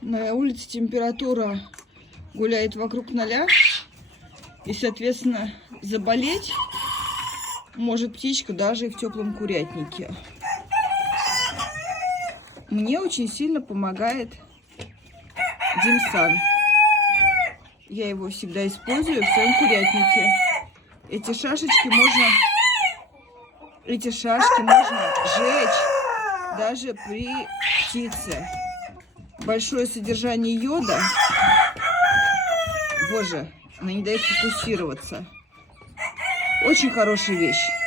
на улице температура гуляет вокруг 0. И, соответственно, заболеть может птичка даже и в теплом курятнике. Мне очень сильно помогает Димсан. Я его всегда использую в своем курятнике. Эти шашки можно сжечь даже при птице. Большое содержание йода. Боже, она не дает фокусироваться. Очень хорошая вещь.